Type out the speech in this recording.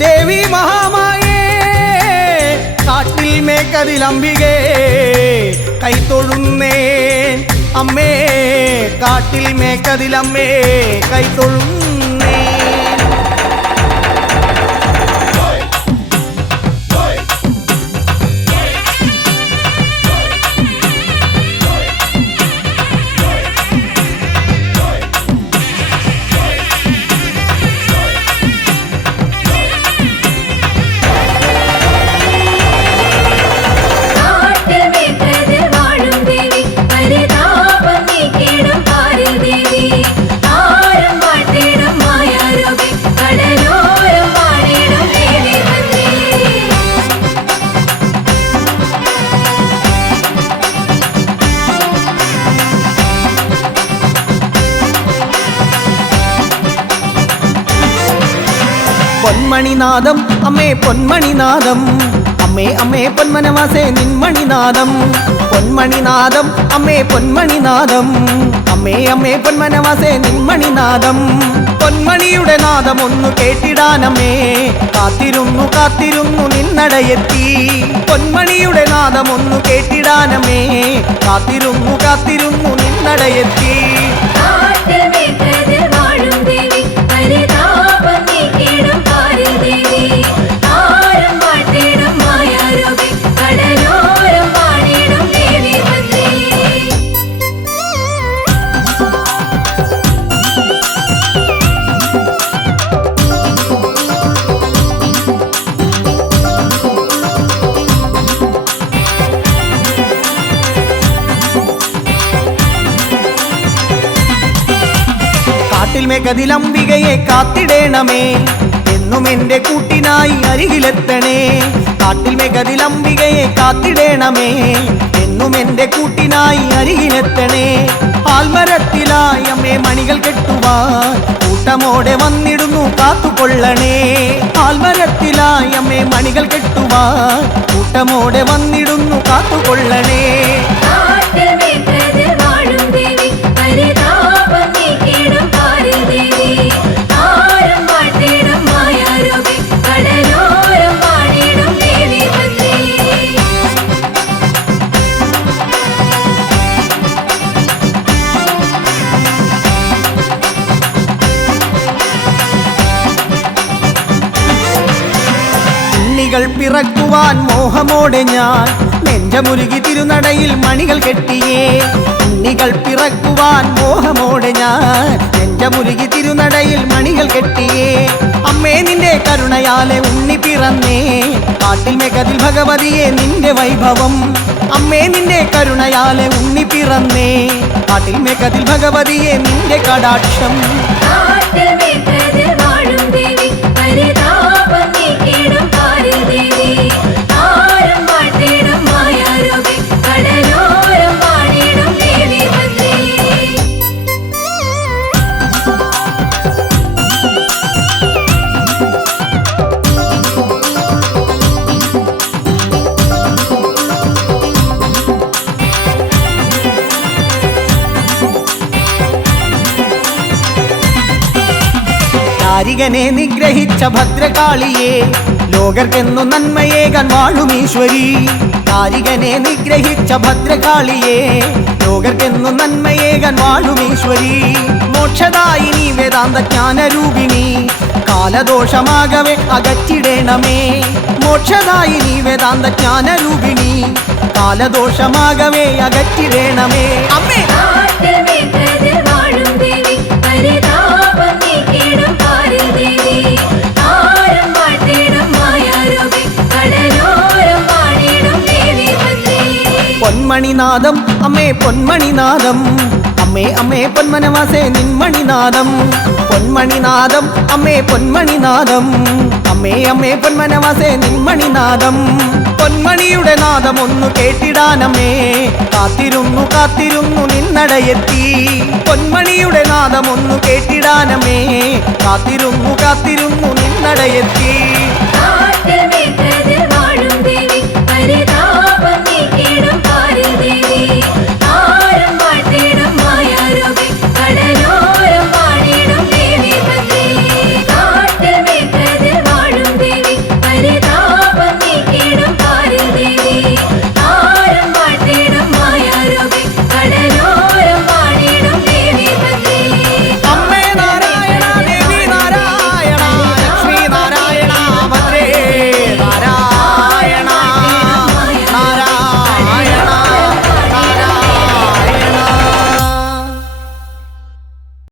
ദേവി മഹാമായേ കാട്ടിൽ മേക്കതിലംബികേ കൈത്തൊഴുന്നേൻ അമ്മേ കാട്ടിൽ മേക്കതിലമ്മേ കൈത്തൊഴുന്നേൻ പൊന്മണിനാദം അമ്മേ പൊന്മണിനാദം അമ്മേ അമ്മേ പൊന്മനവാസേ നിന്മണിനാദം പൊന്മണിനാദം അമ്മേ പൊന്മണിനാദം അമ്മേ അമ്മേ പൊന്മനവാസേ നിന്മണിനാദം പൊന്മണിയുടെ നാദം ഒന്നു കേട്ടിടാനമ്മേ കാത്തിരുന്നു കാത്തിരുന്നു നിന്നടയെത്തി പൊന്മണിയുടെ നാദം ഒന്നു കേട്ടിടാനമ്മേ കാത്തിരുന്നു കാത്തിരുന്നു നിന്നടയെത്തി കാട്ടിൽ മേഘതിലംബികയെ കാത്തിടേണമേ എന്നും എന്റെ കൂട്ടിനായി അരികിലെത്തണേ കാട്ടിൽ മേഘതിലംബികയെ കാത്തിടേണമേ എന്നും എന്റെ കൂട്ടിനായി അരികിലെത്തണേ ആൽമരത്തിലായി അമ്മേ മണികൾ കെട്ടുവാൻ കൂട്ടമോടെ വന്നിടുന്നു കാത്തുകൊള്ളണേ ആൽമരത്തിലായി അമ്മേ മണികൾ കെട്ടുവാൻ കൂട്ടമോടെ വന്നിടുന്നു കാത്തുകൊള്ളണേ പിറക്കുവാൻ മോഹമോടെ ഞാൻ നെഞ്ചമുരുകി തിരുനടയിൽ മണികൾ കെട്ടിയേ ഉണ്ണികൾ പിറക്കുവാൻ മോഹമോടെ ഞാൻ നെഞ്ചമുരുകി തിരുനടയിൽ മണികൾ കെട്ടിയേ അമ്മേ നിന്റെ കരുണയാലെ ഉണ്ണി പിറന്നേ കാട്ടിൽ മേഘതിൽ ഭഗവതിയെ നിന്റെ വൈഭവം അമ്മേ നിന്റെ കരുണയാലെ ഉണ്ണി പിറന്നേ കാട്ടിൽ മേഘതിൽ ഭഗവതിയെ നിന്റെ കടാക്ഷം കാരികനെ നിഗ്രഹിച്ച ഭദ്രകാളിയെ ലോകർക്കെന്നു നന്മയേകാൻ വാഴുമീശ്വരി കാരികനെ നിഗ്രഹിച്ച ഭദ്രകാളിയെ ലോകർക്കെന്നു നന്മയേകാൻ വാഴുമീശ്വരി മോക്ഷദായിനി വേദാന്ത ജ്ഞാനരൂപിണി കാലദോഷമാകവെ അകറ്റിടേണമേ മോക്ഷദായിനി വേദാന്ത ജ്ഞാനരൂപിണി കാലദോഷമാകവെ അകറ്റിടേണമേ അമ്മേ പൊന്മണിനാദം അമ്മേ പൊന്മണിനാദം അമ്മേ അമ്മേ പൊന്മനവാസേ നിന്മണിനാദം പൊന്മണിനാദം അമ്മേ പൊന്മണിനാദം അമ്മേ അമ്മേ പൊന്മനവാസേ നിന്മണിനാദം പൊന്മണിയുടെ നാദം ഒന്നു കേട്ടിടാനമ്മേ കാത്തിരുന്നു കാത്തിരുന്നു നിന്നടയെത്തി പൊന്മണിയുടെ നാദം ഒന്നു കേട്ടിടാനമ്മേ കാത്തിരുന്നു കാത്തിരുന്നു നിന്നടയെത്തി